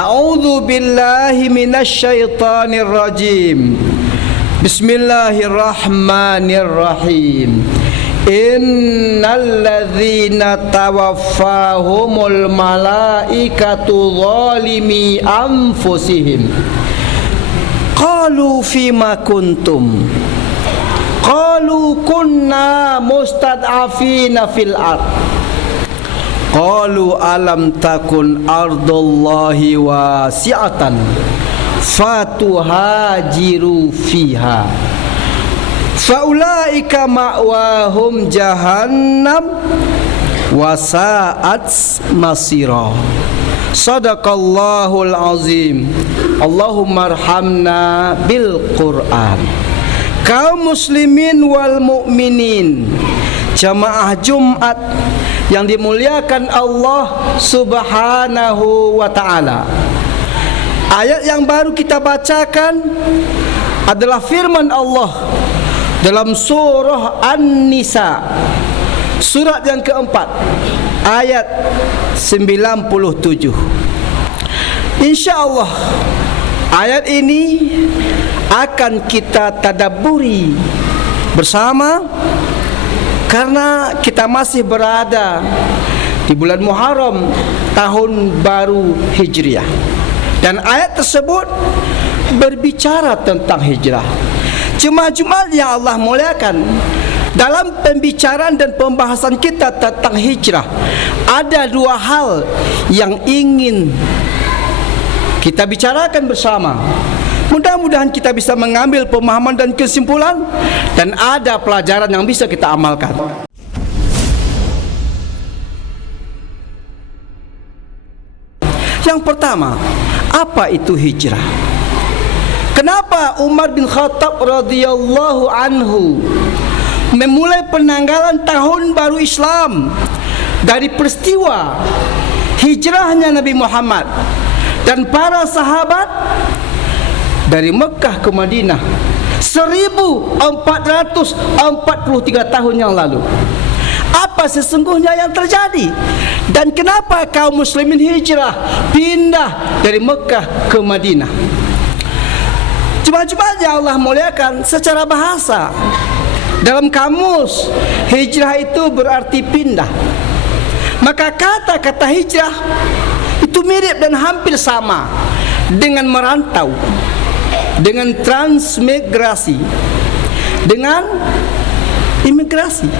A'udzu billahi minasyaitonir rajim. Bismillahirrahmanirrahim. Innal ladzina tawaffahumul malaikatu zalimi anfusihim qalu fima kuntum qalu kunna mustad'afina fil ard qalu alam takun ardullahi wasi'atan fatuhajiru fiha faulaika ma'wahum jahannam wasa'at masira. Sadaqallahul azim. Allahumma arhamna bil Qur'an. Kaum muslimin wal mukminin, jamaah Jumat yang dimuliakan Allah Subhanahu wa ta'ala. Ayat yang baru kita bacakan adalah firman Allah dalam surah An-Nisa, surat yang keempat, ayat 97. InsyaAllah ayat ini akan kita tadabburi bersama, karena kita masih berada di bulan Muharram, tahun baru Hijriah, dan ayat tersebut berbicara tentang hijrah. Jemaah-jemaah yang Allah muliakan, dalam pembicaraan dan pembahasan kita tentang hijrah, ada dua hal yang ingin kita bicarakan bersama. Mudah-mudahan kita bisa mengambil pemahaman dan kesimpulan, dan ada pelajaran yang bisa kita amalkan. Yang pertama, apa itu hijrah? Kenapa Umar bin Khattab radhiyallahu anhu memulai penanggalan tahun baru Islam dari peristiwa hijrahnya Nabi Muhammad dan para sahabat dari Mekah ke Madinah 1443 tahun yang lalu? Apa sesungguhnya yang terjadi? Dan kenapa kaum muslimin hijrah, pindah dari Mekah ke Madinah? Jemaah-jemaah yang Allah muliakan, secara bahasa, dalam kamus, hijrah itu berarti pindah. Maka kata-kata hijrah itu mirip dan hampir sama dengan merantau, dengan transmigrasi, dengan imigrasi,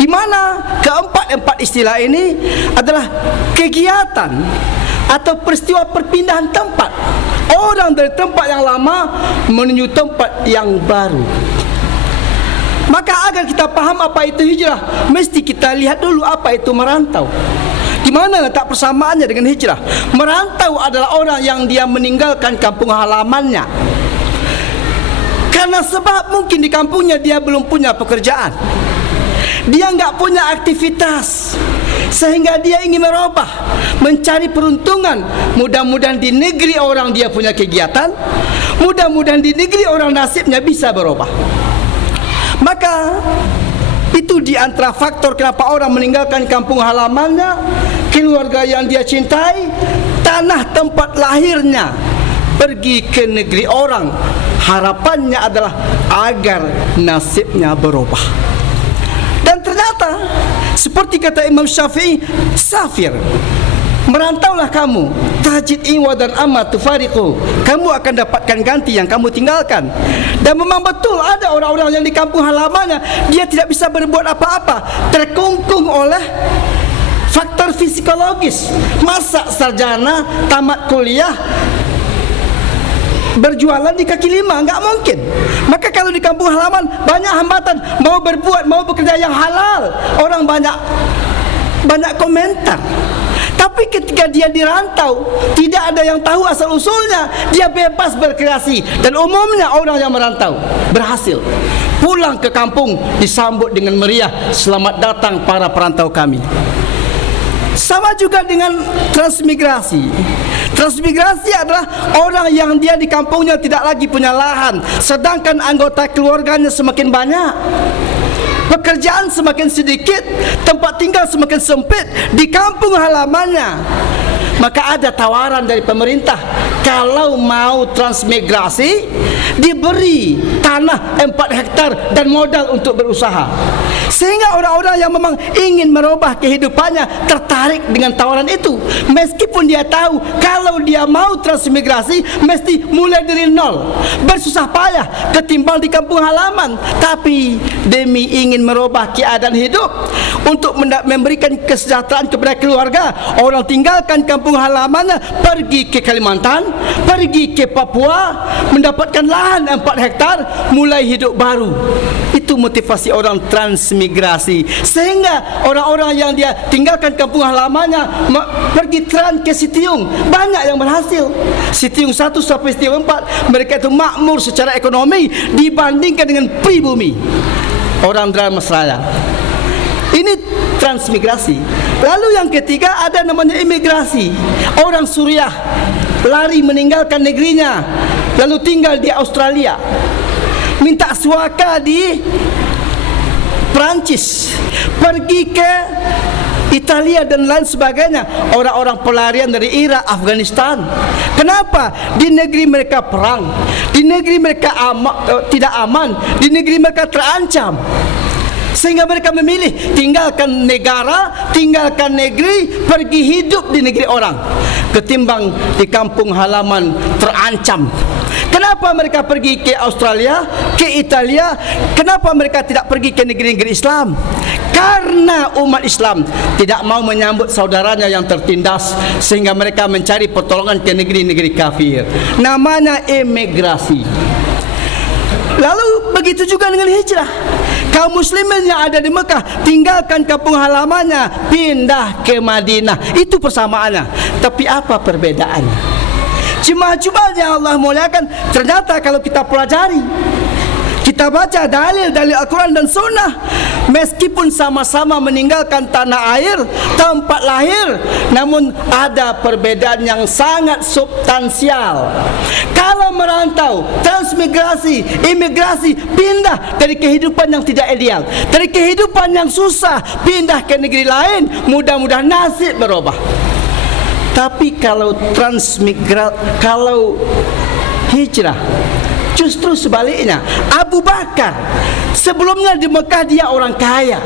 di mana keempat istilah ini adalah kegiatan atau peristiwa perpindahan tempat orang dari tempat yang lama menuju tempat yang baru. Maka agar kita paham apa itu hijrah, mesti kita lihat dulu apa itu merantau. Di mana letak persamaannya dengan hijrah? Merantau adalah orang yang dia meninggalkan kampung halamannya karena sebab mungkin di kampungnya dia belum punya pekerjaan, dia enggak punya aktivitas, sehingga dia ingin merubah, mencari peruntungan. Mudah-mudahan di negeri orang dia punya kegiatan, mudah-mudahan di negeri orang nasibnya bisa berubah. Maka itu di antara faktor kenapa orang meninggalkan kampung halamannya, keluarga yang dia cintai, tanah tempat lahirnya, pergi ke negeri orang. Harapannya adalah agar nasibnya berubah. Dan ternyata seperti kata Imam Syafi'i, safir, merantaulah kamu, tajid iwa dan amat tufariqu, kamu akan dapatkan ganti yang kamu tinggalkan. Dan memang betul ada orang-orang yang di kampung halamannya dia tidak bisa berbuat apa-apa, terkungkung oleh faktor psikologis. Masa sarjana tamat kuliah berjualan di kaki lima? Enggak mungkin. Maka kalau di kampung halaman banyak hambatan, mau berbuat, mau bekerja yang halal, orang banyak komentar. Tapi ketika dia dirantau, tidak ada yang tahu asal usulnya, dia bebas berkreasi. Dan umumnya orang yang merantau berhasil pulang ke kampung disambut dengan meriah, selamat datang para perantau kami. Sama juga dengan transmigrasi. Transmigrasi adalah orang yang dia di kampungnya tidak lagi punya lahan, sedangkan anggota keluarganya semakin banyak, pekerjaan semakin sedikit, tempat tinggal semakin sempit di kampung halamannya. maka ada tawaran dari pemerintah, kalau mau transmigrasi diberi tanah 4 hektar dan modal untuk berusaha. Sehingga orang-orang yang memang ingin merubah kehidupannya tertarik dengan tawaran itu, meskipun dia tahu kalau dia mau transmigrasi mesti mulai dari nol, bersusah payah ketimbang di kampung halaman. Tapi demi ingin merubah keadaan hidup, untuk memberikan kesejahteraan kepada keluarga, orang tinggalkan kampung halamannya, pergi ke Kalimantan, pergi ke Papua, mendapatkan lahan 4 hektar, mulai hidup baru. Itu motivasi orang transmigrasi. Sehingga orang-orang yang dia tinggalkan kampung halamannya pergi ke Sitiung, banyak yang berhasil. Sitiung 1 sampai Sitiung 4, mereka itu makmur secara ekonomi dibandingkan dengan pribumi orang Dharmasraya. Ini transmigrasi. Lalu yang ketiga ada namanya imigrasi. Orang Suriah lari meninggalkan negerinya, lalu tinggal di Australia, minta suaka di Perancis, pergi ke Italia dan lain sebagainya. Orang-orang pelarian dari Irak, Afghanistan. Kenapa? Di negeri mereka perang, di negeri mereka tidak aman, di negeri mereka terancam. Sehingga mereka memilih tinggalkan negara, tinggalkan negeri, pergi hidup di negeri orang, ketimbang di kampung halaman terancam. Kenapa mereka pergi ke Australia, ke Italia? Kenapa mereka tidak pergi ke negeri-negeri Islam? Karena umat Islam tidak mau menyambut saudaranya yang tertindas, sehingga mereka mencari pertolongan ke negeri-negeri kafir. Namanya emigrasi. Lalu begitu juga dengan hijrah. Kaum muslimin yang ada di Mekah tinggalkan kampung halamannya, pindah ke Madinah. Itu persamaannya. Tapi apa perbedaannya? Jemaah-jemaah yang Allah muliakan, ternyata kalau kita pelajari, kita baca dalil-dalil Al-Quran dan Sunnah, meskipun sama-sama meninggalkan tanah air, tempat lahir, namun ada perbedaan yang sangat substansial. Kalau merantau, transmigrasi, imigrasi, pindah dari kehidupan yang tidak ideal, dari kehidupan yang susah, pindah ke negeri lain, mudah-mudahan nasib berubah. Tapi kalau kalau hijrah, justru sebaliknya. Abu Bakar sebelumnya di Mekah dia orang kaya,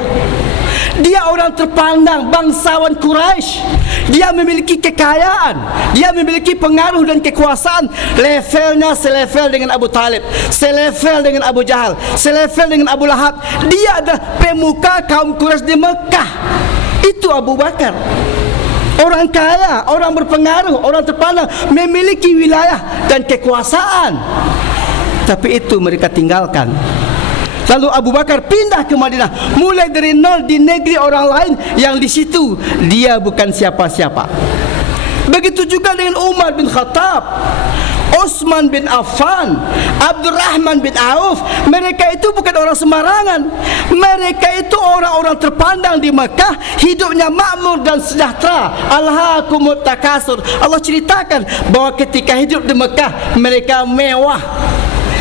dia orang terpandang, bangsawan Quraisy. Dia memiliki kekayaan, dia memiliki pengaruh dan kekuasaan. Levelnya selevel dengan Abu Talib, selevel dengan Abu Jahal, selevel dengan Abu Lahab. Dia adalah pemuka kaum Quraisy di Mekah. Itu Abu Bakar. Orang kaya, orang berpengaruh, orang terpandang, memiliki wilayah dan kekuasaan. Tapi itu mereka tinggalkan. Lalu Abu Bakar pindah ke Madinah, mulai dari nol di negeri orang lain yang di situ dia bukan siapa-siapa. Begitu juga dengan Umar bin Khattab, Utsman bin Affan, Abdurrahman bin Auf. Mereka itu bukan orang sembarangan. Mereka itu orang-orang terpandang di Mekah, hidupnya makmur dan sejahtera. Alhaakumut takasur. Allah ceritakan bahwa ketika hidup di Mekah mereka mewah,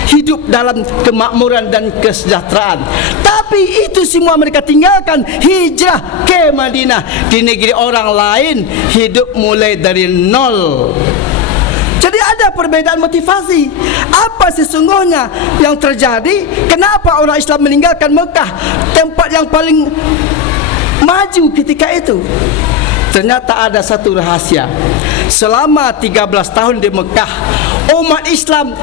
hidup dalam kemakmuran dan kesejahteraan. Tapi itu semua mereka tinggalkan, hijrah ke Madinah. Di negeri orang lain hidup mulai dari nol. Jadi ada perbedaan motivasi. Apa sesungguhnya yang terjadi? Kenapa orang Islam meninggalkan Mekah, tempat yang paling maju ketika itu? Ternyata ada satu rahasia. Selama 13 tahun di Mekah, umat Islam,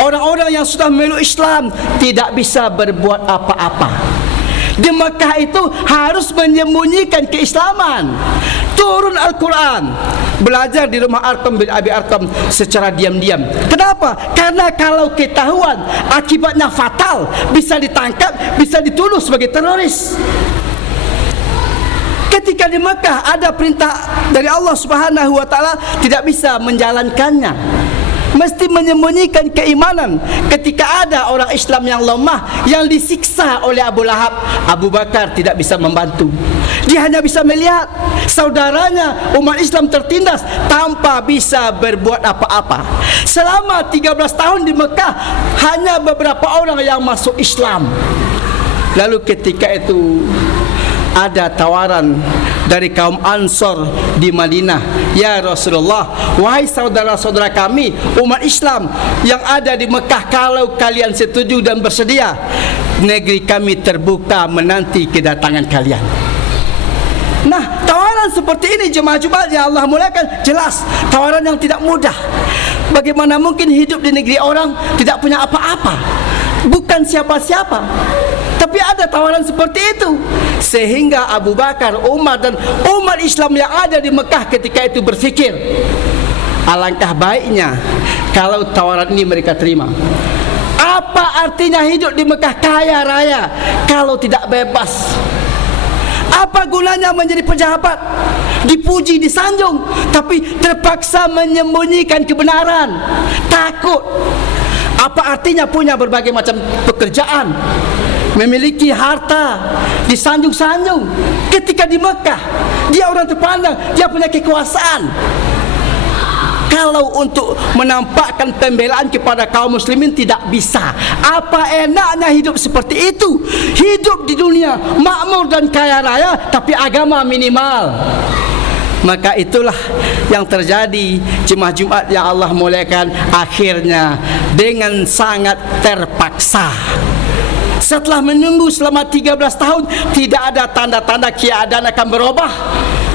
orang-orang yang sudah memeluk Islam tidak bisa berbuat apa-apa. Di Mekah itu harus menyembunyikan keislaman. Turun Al-Quran, belajar di rumah Arqam bin Abi Arqam secara diam-diam. Kenapa? Karena kalau ketahuan, akibatnya fatal, bisa ditangkap, bisa dituduh sebagai teroris. Ketika di Mekah ada perintah dari Allah Subhanahu wa taala, tidak bisa menjalankannya, mesti menyembunyikan keimanan. Ketika ada orang Islam yang lemah, yang disiksa oleh Abu Lahab, Abu Bakar tidak bisa membantu. Dia hanya bisa melihat saudaranya umat Islam tertindas tanpa bisa berbuat apa-apa. Selama 13 tahun di Mekah, hanya beberapa orang yang masuk Islam. Lalu ketika itu ada tawaran dari kaum Ansor di Madinah, "Ya Rasulullah, wahai saudara-saudara kami umat Islam yang ada di Mekah, kalau kalian setuju dan bersedia, negeri kami terbuka menanti kedatangan kalian." Nah, tawaran seperti ini jemaah Jumat yang Allah muliakan, jelas tawaran yang tidak mudah. Bagaimana mungkin hidup di negeri orang tidak punya apa-apa, bukan siapa-siapa, tapi ada tawaran seperti itu. Sehingga Abu Bakar, Umar dan umat Islam yang ada di Mekah ketika itu berfikir, alangkah baiknya kalau tawaran ini mereka terima. Apa artinya hidup di Mekah kaya raya kalau tidak bebas? Apa gunanya menjadi pejabat, dipuji, disanjung, tapi terpaksa menyembunyikan kebenaran, takut? Apa artinya punya berbagai macam pekerjaan, memiliki harta, disanjung-sanjung, ketika di Mekah dia orang terpandang, dia punya kekuasaan? Kalau untuk menampakkan pembelaan kepada kaum muslimin tidak bisa. Apa enaknya hidup seperti itu? Hidup di dunia makmur dan kaya raya, tapi agama minimal. Maka itulah yang terjadi jemaah Jumat yang Allah muliakan. Akhirnya dengan sangat terpaksa, setelah menunggu selama 13 tahun tidak ada tanda-tanda keadaan akan berubah,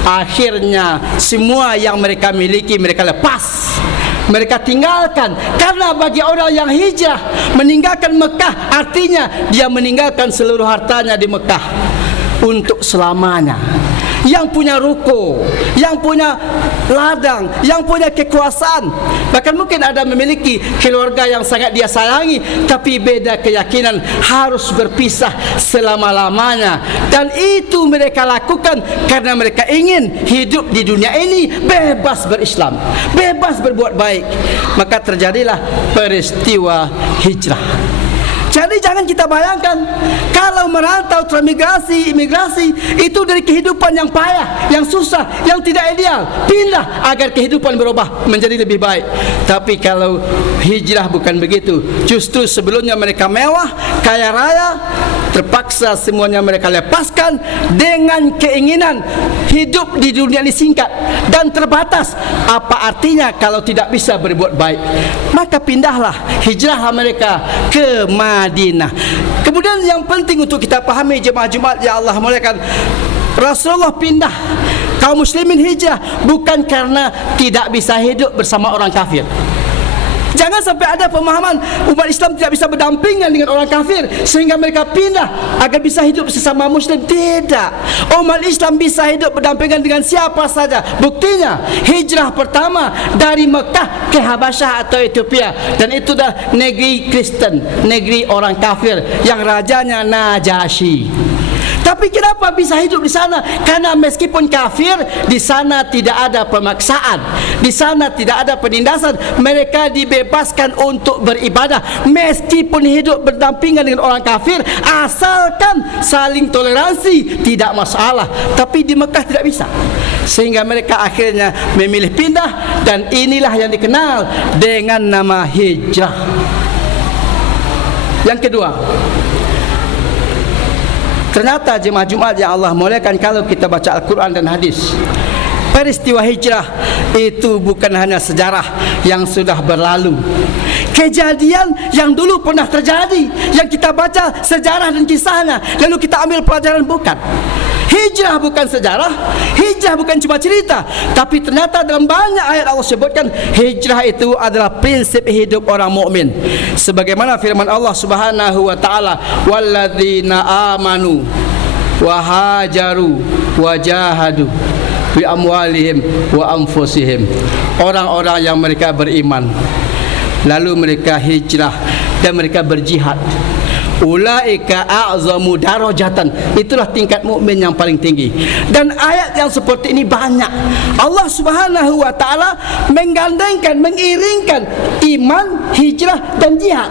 akhirnya semua yang mereka miliki mereka lepas, mereka tinggalkan. Karena bagi orang yang hijrah meninggalkan Mekah, artinya dia meninggalkan seluruh hartanya di Mekah untuk selamanya. Yang punya ruko, yang punya ladang, yang punya kekuasaan, bahkan mungkin ada memiliki keluarga yang sangat dia sayangi, tapi beda keyakinan, harus berpisah selama-lamanya. Dan itu mereka lakukan karena mereka ingin hidup di dunia ini bebas berislam, bebas berbuat baik. Maka terjadilah peristiwa hijrah. Jadi jangan kita bayangkan kalau merantau transmigrasi, imigrasi itu dari kehidupan yang payah, yang susah, yang tidak ideal, pindah agar kehidupan berubah menjadi lebih baik. Tapi kalau hijrah bukan begitu. Justru sebelumnya mereka mewah, kaya raya, terpaksa semuanya mereka lepaskan dengan keinginan hidup di dunia ini singkat dan terbatas. Apa artinya kalau tidak bisa berbuat baik? Maka pindahlah, hijrahlah mereka ke Madinah. Kemudian yang penting untuk kita pahami jemaah Jumat yang Allah muliakan, Rasulullah pindah, kaum muslimin hijrah bukan karena tidak bisa hidup bersama orang kafir. Jangan sampai ada pemahaman umat Islam tidak bisa berdampingan dengan orang kafir sehingga mereka pindah agar bisa hidup sesama muslim. Tidak. Umat Islam bisa hidup berdampingan dengan siapa saja. Buktinya hijrah pertama dari Mekah ke Habasyah atau Ethiopia, dan itu dah negeri Kristen, negeri orang kafir yang rajanya Najasyi. Tapi kenapa bisa hidup di sana? Karena meskipun kafir, di sana tidak ada pemaksaan, di sana tidak ada penindasan. Mereka dibebaskan untuk beribadah meskipun hidup berdampingan dengan orang kafir, asalkan saling toleransi tidak masalah. Tapi di Mekah tidak bisa, sehingga mereka akhirnya memilih pindah, dan inilah yang dikenal dengan nama hijrah. Yang kedua, ternyata jemaah Jumat yang Allah muliakan, kalau kita baca Al-Quran dan hadis, peristiwa hijrah itu bukan hanya sejarah yang sudah berlalu, kejadian yang dulu pernah terjadi, yang kita baca sejarah dan kisahnya lalu kita ambil pelajaran. Bukan. Hijrah bukan sejarah, hijrah bukan cuma cerita, tapi ternyata dalam banyak ayat Allah sebutkan hijrah itu adalah prinsip hidup orang mukmin. Sebagaimana firman Allah Subhanahu wa taala, "Walladzina amanu wa hajaru wa jahadu bi amwalihim wa anfusihim." Orang-orang yang mereka beriman lalu mereka hijrah dan mereka berjihad, ulaika a'zamu darajatan, itulah tingkat mukmin yang paling tinggi. Dan ayat yang seperti ini banyak. Allah Subhanahu wa taala menggandengkan, mengiringkan iman, hijrah dan jihad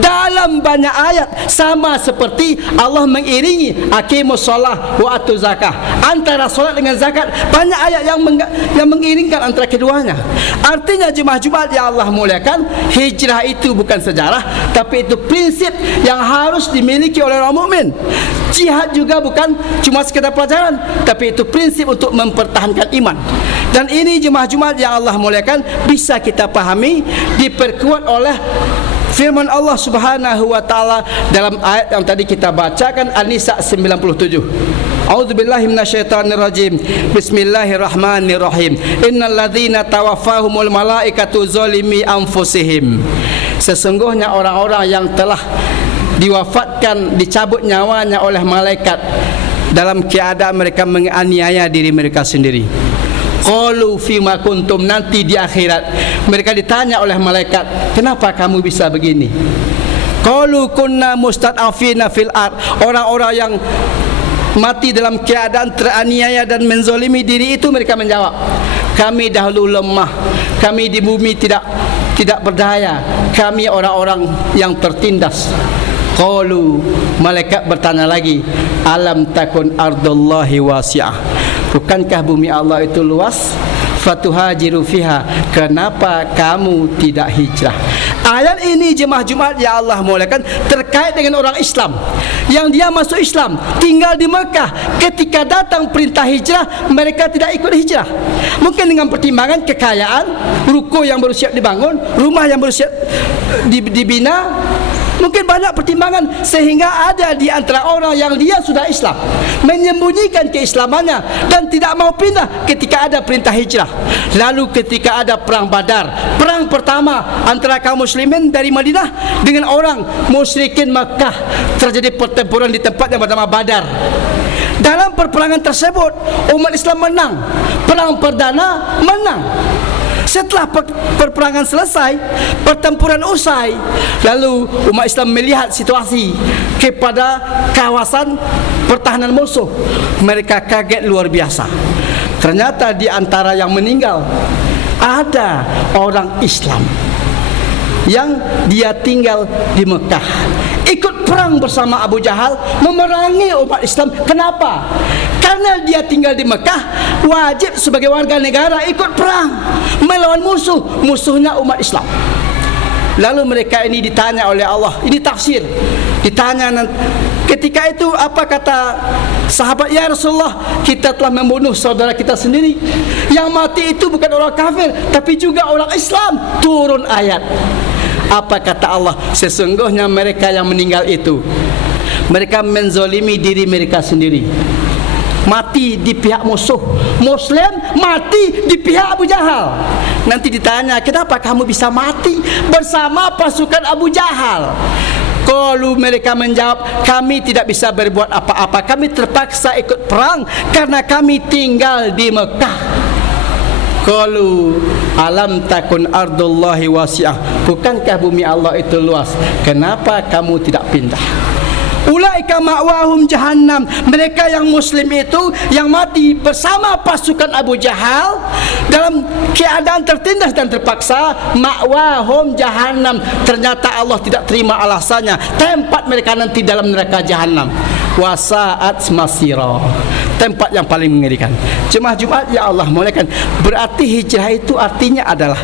dalam banyak ayat, sama seperti Allah mengiringi aqimus shalah wa atuz zakah. Antara solat dengan zakat banyak ayat yang mengiringkan antara keduanya. Artinya jemaah Jumat yang Allah muliakan, hijrah itu bukan sejarah, tapi itu prinsip yang harus dimiliki oleh orang mukmin. Jihad juga bukan cuma sekedar pelajaran, tapi itu prinsip untuk mempertahankan iman. Dan ini jemaah Jumat yang Allah muliakan bisa kita pahami, diperkuat oleh firman Allah Subhanahu wa taala dalam ayat yang tadi kita bacakan, An-Nisa 97. A'udzubillahi minasyaitonirrajim. Bismillahirrahmanirrahim. Innalladzina tawaffahumul malaikatu zalimi anfusihim. Sesungguhnya orang-orang yang telah diwafatkan, dicabut nyawanya oleh malaikat dalam keadaan mereka menganiaya diri mereka sendiri. Qalu fima kuntum, nanti di akhirat mereka ditanya oleh malaikat, kenapa kamu bisa begini? Qalu kunna mustad'afina fil ard. Orang-orang yang mati dalam keadaan teraniaya dan menzalimi diri itu mereka menjawab, kami dahulu lemah, kami di bumi tidak berdaya, kami orang-orang yang tertindas. Qalu, malaikat bertanya lagi, alam takun ardullahi wasi'ah, bukankah bumi Allah itu luas? Fatuhajiru fiha, kenapa kamu tidak hijrah? Ayat ini jemaah Jumat ya Allah muliakan terkait dengan orang Islam yang dia masuk Islam, tinggal di Mekah. Ketika datang perintah hijrah, mereka tidak ikut hijrah. Mungkin dengan pertimbangan kekayaan, ruko yang baru siap dibangun, rumah yang baru siap dibina, mungkin banyak pertimbangan, sehingga ada di antara orang yang dia sudah Islam menyembunyikan keislamannya dan tidak mau pindah ketika ada perintah hijrah. Lalu ketika ada perang Badar, perang pertama antara kaum muslimin dari Madinah dengan orang musyrikin Makkah, terjadi pertempuran di tempat yang bernama Badar. Dalam perperangan tersebut umat Islam menang, perang perdana menang. Setelah perperangan selesai, pertempuran usai, lalu umat Islam melihat situasi kepada kawasan pertahanan musuh. Mereka kaget luar biasa. Ternyata di antara yang meninggal ada orang Islam yang dia tinggal di Mekah, ikut perang bersama Abu Jahal memerangi umat Islam. Kenapa? Karena dia tinggal di Mekah, wajib sebagai warga negara ikut perang melawan musuh, musuhnya umat Islam. Lalu mereka ini ditanya oleh Allah, ini tafsir, ditanya ketika itu apa kata sahabat, ya Rasulullah, kita telah membunuh saudara kita sendiri, yang mati itu bukan orang kafir tapi juga orang Islam. Turun ayat, apa kata Allah? Sesungguhnya mereka yang meninggal itu, mereka menzalimi diri mereka sendiri, mati di pihak musuh. Muslim mati di pihak Abu Jahal. Nanti ditanya, kenapa kamu bisa mati bersama pasukan Abu Jahal? Kalau mereka menjawab, kami tidak bisa berbuat apa-apa, kami terpaksa ikut perang karena kami tinggal di Mekah. Qalu alam takun ardullahi wasi'ah, bukankah bumi Allah itu luas, kenapa kamu tidak pindah? Ulaika ma'wahum jahannam, mereka yang muslim itu yang mati bersama pasukan Abu Jahal dalam keadaan tertindas dan terpaksa, ma'wahum jahannam. Ternyata Allah tidak terima alasannya, tempat mereka nanti dalam neraka jahannam. Wasa'at masira, tempat yang paling mengerikan. Jemaah Jumat ya Allah muliakan, berarti hijrah itu artinya adalah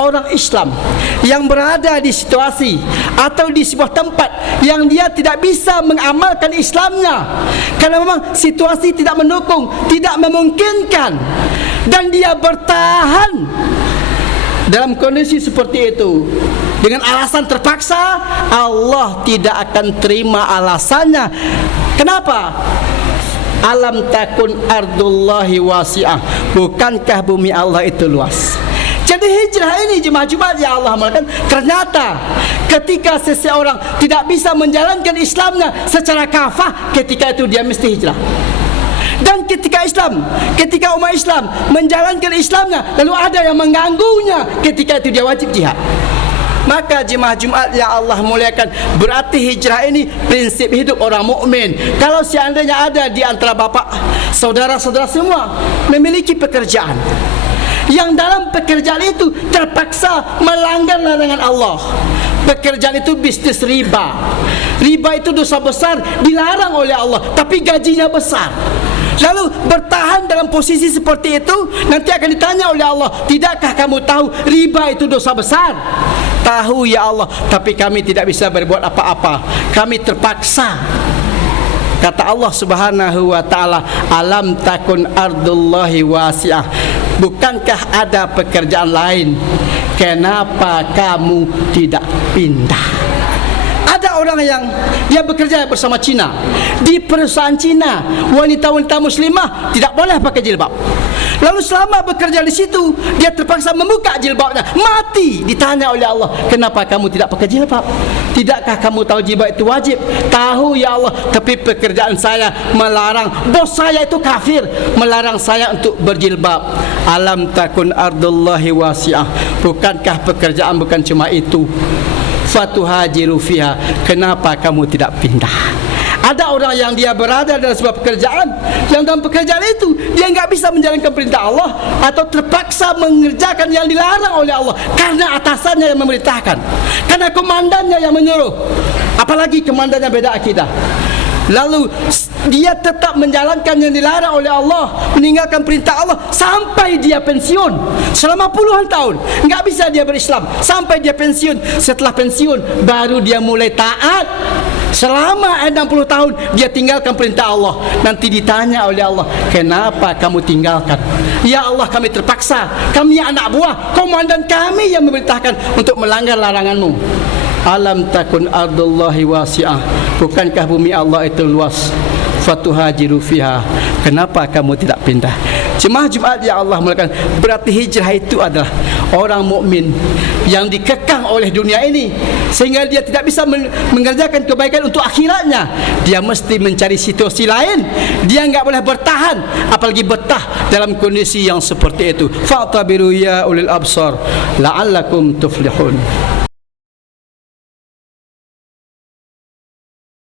orang Islam yang berada di situasi atau di sebuah tempat yang dia tidak bisa mengamalkan Islamnya karena memang situasi tidak mendukung, tidak memungkinkan, dan dia bertahan dalam kondisi seperti itu dengan alasan terpaksa, Allah tidak akan terima alasannya. Kenapa? Alam takun ardullahi wasi'ah, bukankah bumi Allah itu luas? Jadi hijrah ini jemaah Jumat ya Allah muliakan, ternyata ketika seseorang tidak bisa menjalankan Islamnya secara kafah, ketika itu dia mesti hijrah. Dan ketika umat Islam menjalankan Islamnya, lalu ada yang mengganggunya, ketika itu dia wajib jihad. Maka jemaah Jumat yang Allah muliakan, berarti hijrah ini prinsip hidup orang mukmin. Kalau seandainya ada di antara bapak, saudara-saudara semua memiliki pekerjaan yang dalam pekerjaan itu terpaksa melanggar larangan Allah, pekerjaan itu bisnis riba, riba itu dosa besar, dilarang oleh Allah, tapi gajinya besar, lalu bertahan dalam posisi seperti itu, nanti akan ditanya oleh Allah, tidakkah kamu tahu riba itu dosa besar? Tahu ya Allah, tapi kami tidak bisa berbuat apa-apa, kami terpaksa. Kata Allah Subhanahu wa taala, alam takun ardullahi wasi'ah, bukankah ada pekerjaan lain, kenapa kamu tidak pindah? Ada orang yang dia bekerja bersama Cina, di perusahaan Cina wanita-wanita muslimah tidak boleh pakai jilbab. Lalu selama bekerja di situ, dia terpaksa membuka jilbabnya, mati. Ditanya oleh Allah, kenapa kamu tidak pakai jilbab? Tidakkah kamu tahu jilbab itu wajib? Tahu ya Allah, tapi pekerjaan saya melarang, bos saya itu kafir, melarang saya untuk berjilbab. Alam takun ardullahi wasi'ah, bukankah pekerjaan bukan cuma itu? Fatuhajiru fiha, kenapa kamu tidak pindah? Ada orang yang dia berada dalam sebuah pekerjaan, yang dalam pekerjaan itu dia enggak bisa menjalankan perintah Allah, atau terpaksa mengerjakan yang dilarang oleh Allah karena atasannya yang memerintahkan, karena komandannya yang menyuruh. Apalagi komandannya beda akidah. Lalu dia tetap menjalankan yang dilarang oleh Allah, meninggalkan perintah Allah sampai dia pensiun. Selama puluhan tahun enggak bisa dia berislam sampai dia pensiun. Setelah pensiun baru dia mulai taat. Selama 60 tahun dia tinggalkan perintah Allah. Nanti ditanya oleh Allah, kenapa kamu tinggalkan? Ya Allah, kami terpaksa, kami anak buah komandan kami yang memerintahkan untuk melanggar laranganmu. Alam takun ardullahi wasi'ah, bukankah bumi Allah itu luas? Fatuhajiru fiha, kenapa kamu tidak pindah? Jemaah Jumat yang Allah muliakan, berarti hijrah itu adalah orang mukmin yang dikekang oleh dunia ini sehingga dia tidak bisa mengerjakan kebaikan untuk akhiratnya. Dia mesti mencari situasi lain. Dia enggak boleh bertahan, apalagi betah dalam kondisi yang seperti itu. Fa'tabiru ya ulil absar la'allakum tuflihun.